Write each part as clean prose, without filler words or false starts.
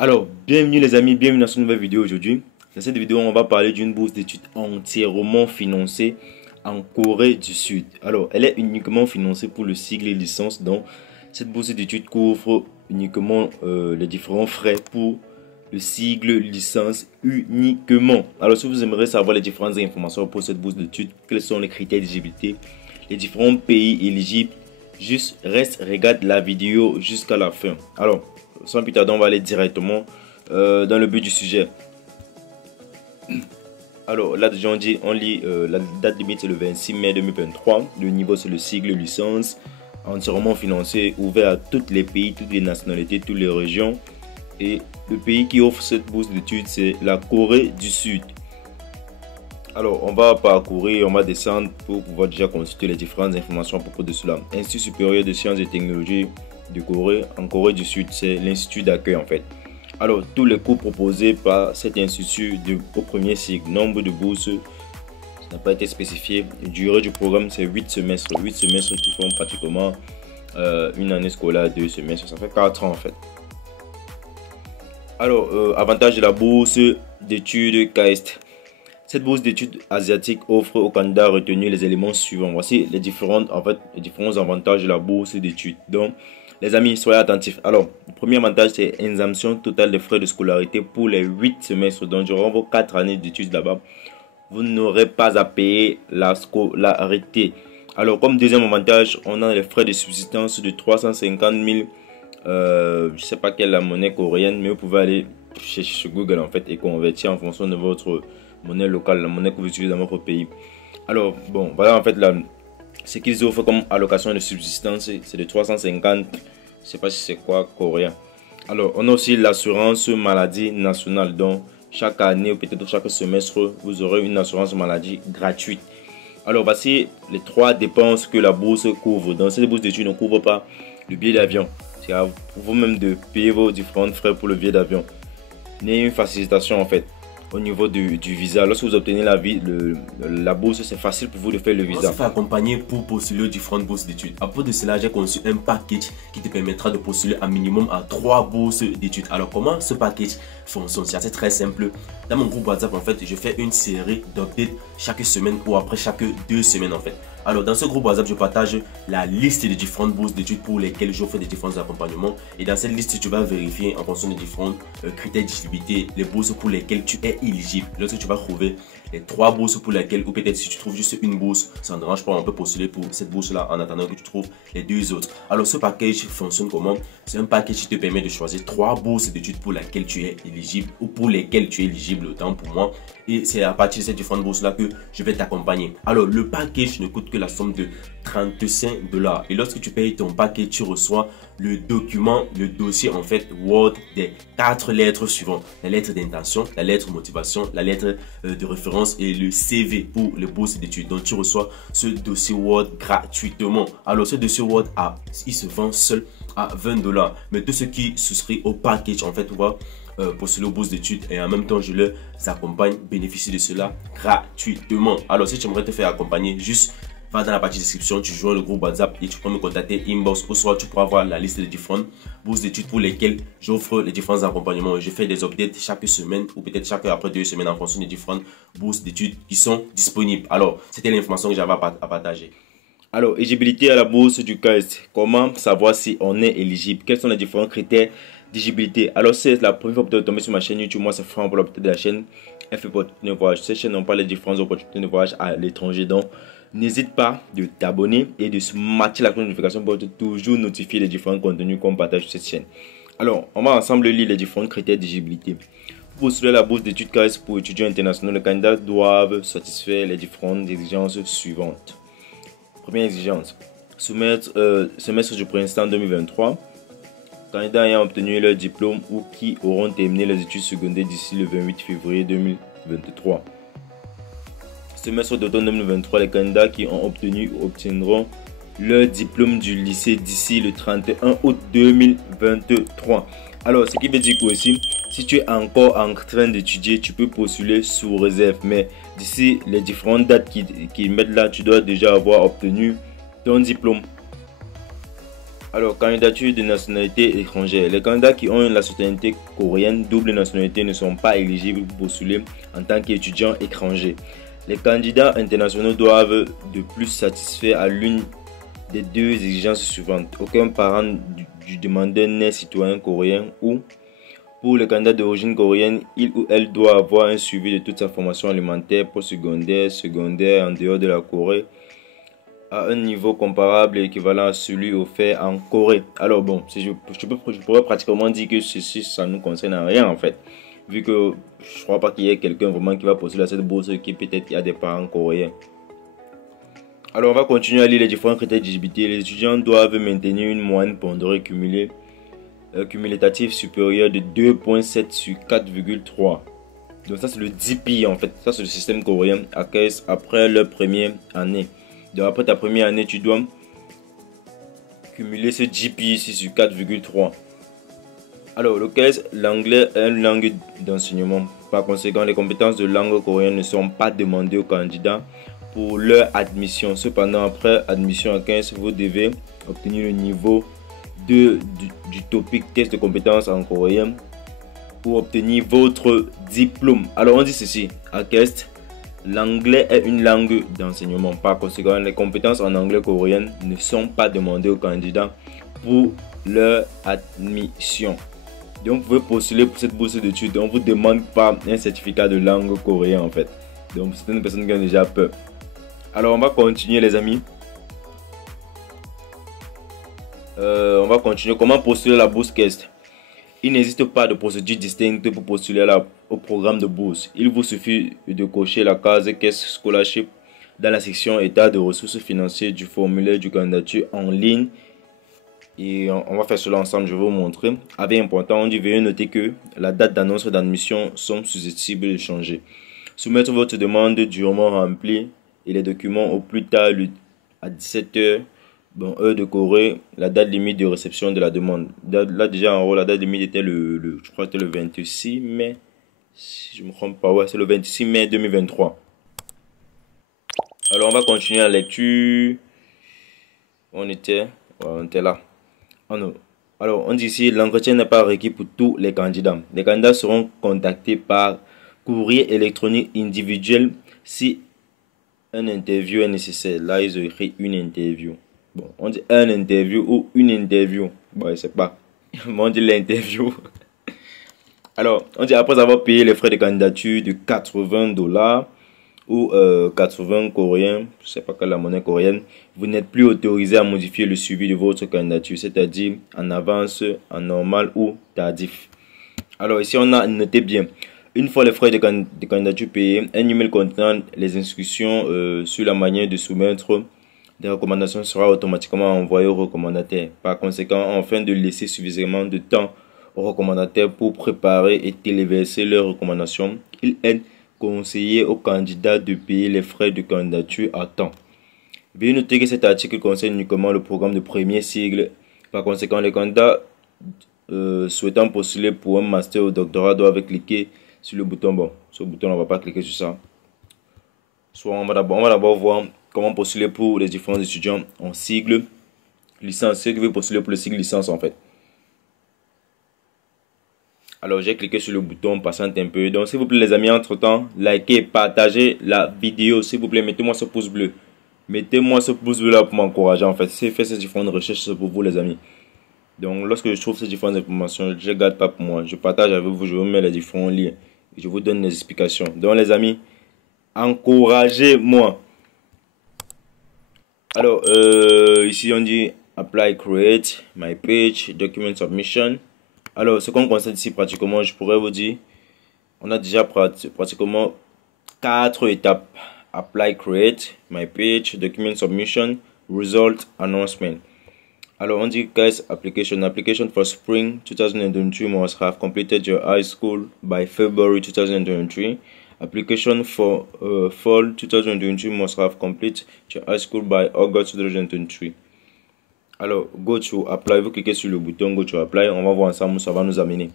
Alors, bienvenue les amis, bienvenue dans cette nouvelle vidéo aujourd'hui. Dans cette vidéo, on va parler d'une bourse d'études entièrement financée en Corée du Sud. Alors, elle est uniquement financée pour le cycle et licence. Donc, cette bourse d'études couvre uniquement les différents frais pour le cycle licence uniquement. Alors, si vous aimeriez savoir les différentes informations pour cette bourse d'études, quels sont les critères d'éligibilité, les différents pays éligibles, juste reste, regarde la vidéo jusqu'à la fin. Alors, sans plus tarder, on va aller directement dans le but du sujet. Alors là déjà on lit la date limite c'est le 26 mai 2023. Le niveau c'est le cycle licence entièrement financé, ouvert à tous les pays, toutes les nationalités, toutes les régions. Et le pays qui offre cette bourse d'études c'est la Corée du Sud. Alors on va parcourir, on va descendre pour pouvoir déjà consulter les différentes informations à propos de cela. Institut supérieur de sciences et technologies de Corée, en Corée du Sud, c'est l'institut d'accueil en fait. Alors tous les cours proposés par cet institut au premier cycle, nombre de bourses, ça n'a pas été spécifié. Durée du programme c'est 8 semestres, 8 semestres qui font pratiquement une année scolaire, 2 semestres, ça fait 4 ans en fait. Alors avantage de la bourse d'études KAEST. Cette bourse d'études asiatiques offre aux candidats retenus les éléments suivants. Voici les différents avantages de la bourse d'études. Donc, les amis, soyez attentifs. Alors, le premier avantage, c'est exemption totale des frais de scolarité pour les 8 semestres. Donc, durant vos 4 années d'études là-bas, vous n'aurez pas à payer la scolarité. Alors, comme deuxième avantage, on a les frais de subsistance de 350 000. Je ne sais pas quelle est la monnaie coréenne, mais vous pouvez aller chez Google en fait et convertir en fonction de votre monnaie locale, la monnaie que vous utilisez dans votre pays. Alors, bon, voilà en fait ce qu'ils offrent comme allocation de subsistance, c'est de 350, je sais pas si c'est quoi coréen. Alors, on a aussi l'assurance maladie nationale. Donc, chaque année ou peut-être chaque semestre, vous aurez une assurance maladie gratuite. Alors, voici les 3 dépenses que la bourse couvre. Donc, cette bourse d'études ne couvre pas le billet d'avion. C'est à vous-même de payer vos différents frais pour le billet d'avion. Il y a une facilitation en fait au niveau du visa. Lorsque vous obtenez la bourse, c'est facile pour vous de faire le visa. On se fait accompagner pour postuler aux différentes bourses d'études. À propos de cela, j'ai conçu un package qui te permettra de postuler un minimum à 3 bourses d'études. Alors, comment ce package fonctionne? C'est assez très simple. Dans mon groupe WhatsApp, en fait, je fais une série d'updates chaque semaine ou après chaque 2 semaines, en fait. Alors, dans ce groupe WhatsApp, je partage la liste des différentes bourses d'études pour lesquelles je fais des différents accompagnements. Et dans cette liste, tu vas vérifier en fonction des différents critères d'éligibilité les bourses pour lesquelles tu es éligible. Lorsque tu vas trouver les 3 bourses pour lesquelles, ou peut-être si tu trouves juste une bourse, ça ne dérange pas, on peut postuler pour cette bourse-là en attendant que tu trouves les 2 autres. Alors, ce package fonctionne comment? C'est un package qui te permet de choisir 3 bourses d'études pour lesquelles tu es éligible ou pour lesquelles tu es éligible, autant pour moi. Et c'est à partir de ces différentes bourses-là que je vais t'accompagner. Alors, le package ne coûte que la somme de 35 $. Et lorsque tu payes ton package, tu reçois le document, le dossier en fait Word des 4 lettres suivantes. La lettre d'intention, la lettre motivation, la lettre de référence et le CV pour les bourses d'études. Donc, tu reçois ce dossier Word gratuitement. Alors, ce dossier Word, il se vend seul à 20 $. Mais tous ceux qui souscrivent au package, en fait, on va postuler aux bourses d'études et en même temps je les accompagne, bénéficie de cela gratuitement. Alors si tu aimerais te faire accompagner, juste va dans la partie description, tu joins le groupe WhatsApp et tu peux me contacter inbox, ou soit tu pourras voir la liste des différentes bourses d'études pour lesquelles j'offre les différents accompagnements. Je fais des updates chaque semaine ou peut-être chaque après 2 semaines en fonction des différentes bourses d'études qui sont disponibles. Alors c'était l'information que j'avais à partager. Alors, éligibilité à la bourse du KAEST. Comment savoir si on est éligible? Quels sont les différents critères d'éligibilité? Alors, c'est la première fois que vous tombez sur ma chaîne YouTube. Moi, c'est Franck pour l'opportunité de la chaîne F opportunité de voyage. Ces chaînes n'ont pas les différentes opportunités de voyage à l'étranger. Donc, n'hésite pas de t'abonner et de se matcher la cloche de notification pour être toujours notifié des différents contenus qu'on partage sur cette chaîne. Alors, on va ensemble lire les différents critères d'éligibilité. Pour postuler la bourse d'études KAEST pour étudiants internationaux, les candidats doivent satisfaire les différentes exigences suivantes. Première exigence, semestre du printemps 2023. Candidats ayant obtenu leur diplôme ou qui auront terminé les études secondaires d'ici le 28 février 2023. Semestre d'automne 2023, les candidats qui ont obtiendront leur diplôme du lycée d'ici le 31 août 2023. Alors, ce qui veut dire que aussi, si tu es encore en train d'étudier, tu peux postuler sous réserve. Mais d'ici les différentes dates qu'ils mettent là, tu dois déjà avoir obtenu ton diplôme. Alors, candidature de nationalité étrangère. Les candidats qui ont la nationalité coréenne, double nationalité, ne sont pas éligibles pour postuler en tant qu'étudiants étrangers. Les candidats internationaux doivent de plus satisfaire à l'une des deux exigences suivantes. Aucun parent du demandeur n'est citoyen coréen ou, pour les candidats d'origine coréenne, il ou elle doit avoir un suivi de toute sa formation alimentaire, postsecondaire, secondaire en dehors de la Corée à un niveau comparable et équivalent à celui offert en Corée. Alors bon, je pourrais pratiquement dire que ceci, ça ne nous concerne à rien en fait. Vu que je ne crois pas qu'il y ait quelqu'un vraiment qui va postuler à cette bourse qui peut-être y a des parents coréens. Alors on va continuer à lire les différents critères d'éligibilité. Les étudiants doivent maintenir une moyenne pondérée cumulative supérieure de 2,7 sur 4,3. Donc ça c'est le DPI en fait. Ça c'est le système coréen après leur première année. Donc après ta première année, tu dois cumuler ce GPI ici sur 4,3. Alors le 15, l'anglais est une langue d'enseignement. Par conséquent, les compétences de langue coréenne ne sont pas demandées aux candidats pour leur admission. Cependant, après admission à 15, vous devez obtenir le niveau 2 du topic test de compétences en coréen pour obtenir votre diplôme. Alors on dit ceci, à 15. L'anglais est une langue d'enseignement. Par conséquent, les compétences en anglais coréen ne sont pas demandées aux candidats pour leur admission. Donc, vous pouvez postuler pour cette bourse d'études. On ne vous demande pas un certificat de langue coréen en fait. Donc, c'est une personne qui a déjà peur. Alors, on va continuer les amis. On va continuer. Comment postuler la bourse KEST? Il n'existe pas de procédure distincte pour postuler au programme de bourse. Il vous suffit de cocher la case KEST Scholarship dans la section État de ressources financières du formulaire de candidature en ligne. Et on va faire cela ensemble, je vais vous montrer. Avec important, on dit veuillez noter que la date d'annonce d'admission sont susceptibles de changer. Soumettre votre demande durement remplie et les documents au plus tard à 17 h. Bon, heure de Corée, la date limite de réception de la demande. Là déjà en haut, la date limite était je crois que c'était le 26 mai. Si je ne me trompe pas, ouais, c'est le 26 mai 2023. Alors on va continuer la lecture. On était là. Alors on dit ici, l'entretien n'est pas requis pour tous les candidats. Les candidats seront contactés par courrier électronique individuel si un interview est nécessaire. Là ils ont écrit une interview. Bon, on dit un interview ou une interview. Bon, je sais pas. On dit l'interview. Alors, on dit après avoir payé les frais de candidature de $80 ou 80 coréens, je sais pas quelle est la monnaie coréenne, vous n'êtes plus autorisé à modifier le suivi de votre candidature, c'est-à-dire en avance, en normal ou tardif. Alors ici, on a noté bien. Une fois les frais de candidature payés, un email contenant les instructions sur la manière de soumettre des recommandations sera automatiquement envoyé au recommandataire. Par conséquent, afin de laisser suffisamment de temps aux recommandataires pour préparer et téléverser leurs recommandations, il est conseillé aux candidats de payer les frais de candidature à temps. Veuillez noter que cet article concerne uniquement le programme de premier cycle. Par conséquent, les candidats souhaitant postuler pour un master ou doctorat doivent cliquer sur le bouton. Bon, ce bouton, on ne va pas cliquer sur ça. Soit on va d'abord voir comment postuler pour les différents étudiants en cycle licence. Ceux qui veulent postuler pour le cycle licence en fait. Alors j'ai cliqué sur le bouton patiente un peu. Donc s'il vous plaît les amis, entre temps, likez, partagez la vidéo. S'il vous plaît, mettez-moi ce pouce bleu. Mettez-moi ce pouce bleu là pour m'encourager en fait. Si je fais ces différentes recherches, c'est pour vous les amis. Donc lorsque je trouve ces différentes informations, je ne garde pas pour moi. Je partage avec vous, je vous mets les différents liens. Et je vous donne les explications. Donc les amis, encouragez-moi. Alors, ici on dit Apply, Create, My Page, Document Submission. Alors, ce qu'on constate ici pratiquement, je pourrais vous dire, on a déjà pratiquement 4 étapes. Apply, Create, My Page, Document Submission, Result, Announcement. Alors, on dit guys, application for Spring 2023 must have completed your high school by February 2023. Application for Fall 2023 must have completed your high school by August 2023. Alors, go to Apply. Vous cliquez sur le bouton Go to Apply. On va voir ensemble où ça va nous amener.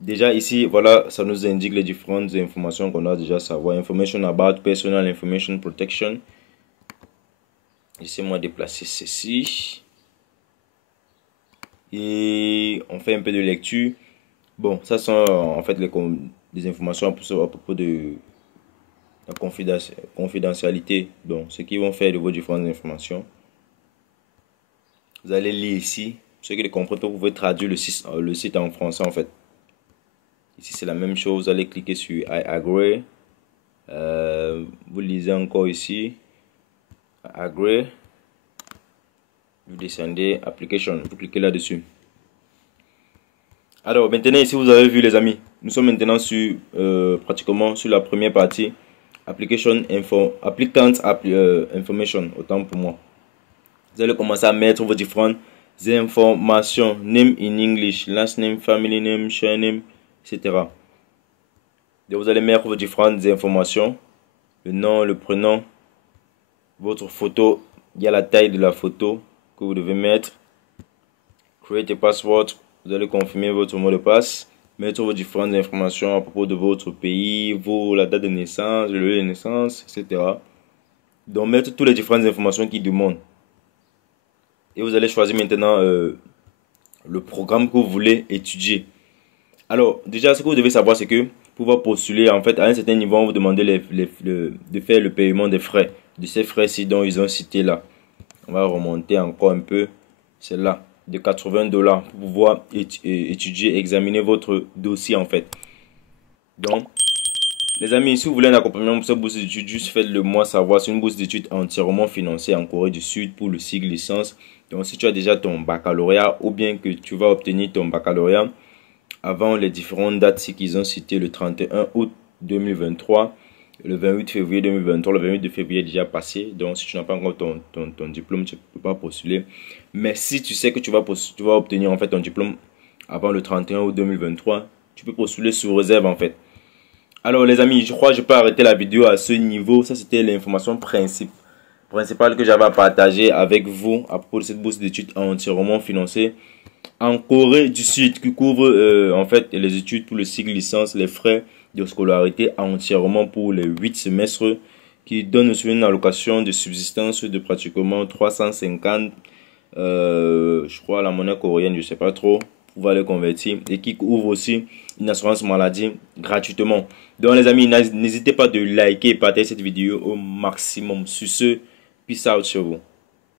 Déjà ici, voilà, ça nous indique les différentes informations qu'on a déjà à savoir. Information about Personal Information Protection. Laissez-moi déplacer ceci. et on fait un peu de lecture. Bon, ça sont en fait des informations à propos de la confidentialité. Donc, ce qu'ils vont faire de vos différentes informations. Vous allez lire ici. Ceux qui ne comprennent pas, vous pouvez traduire le site en français en fait. Ici, c'est la même chose. Vous allez cliquer sur I agree. Vous lisez encore ici. I agree. Vous descendez Application. Vous cliquez là-dessus. Alors, maintenant, ici, vous avez vu, les amis. Nous sommes maintenant sur pratiquement sur la première partie. Application Info. Applicant Information. Autant pour moi. Vous allez commencer à mettre vos différentes informations. Name in English. Last name, family name, share name, etc. Donc, vous allez mettre vos différentes informations. Le nom, le prénom, votre photo. Il y a la taille de la photo que vous devez mettre. Create a password. Vous allez confirmer votre mot de passe. Mettre vos différentes informations à propos de votre pays, la date de naissance, le lieu de naissance, etc. Donc, mettre toutes les différentes informations qu'ils demandent. Et vous allez choisir maintenant le programme que vous voulez étudier. Alors, déjà, ce que vous devez savoir, c'est que pour pouvoir postuler, en fait, à un certain niveau, on vous demander de faire le paiement des frais. De ces frais-ci dont ils ont cité là. On va remonter encore un peu. C'est là, de $80 pour pouvoir étudier, examiner votre dossier, en fait. Donc, les amis, si vous voulez un accompagnement pour cette bourse d'études, juste faites-le moi savoir. C'est une bourse d'études entièrement financée en Corée du Sud pour le cycle licence. Donc, si tu as déjà ton baccalauréat ou bien que tu vas obtenir ton baccalauréat avant les différentes dates qu'ils ont citées, le 31 août 2023, le 28 février 2023, le 28 février est déjà passé. Donc, si tu n'as pas encore ton diplôme, tu ne peux pas postuler. Mais si tu sais que tu vas obtenir en fait ton diplôme avant le 31 août 2023, tu peux postuler sous réserve en fait. Alors les amis, je crois que je peux arrêter la vidéo à ce niveau. Ça, c'était l'information principale que j'avais à partager avec vous à propos de cette bourse d'études entièrement financée en Corée du Sud qui couvre en fait les études pour le cycle licence, les frais de scolarité entièrement pour les 8 semestres, qui donne aussi une allocation de subsistance de pratiquement 350, je crois la monnaie coréenne, je sais pas trop, pour pouvoir les convertir, et qui ouvre aussi une assurance maladie gratuitement. Donc les amis, n'hésitez pas de liker et partager cette vidéo au maximum. Sur ce, peace out chez vous.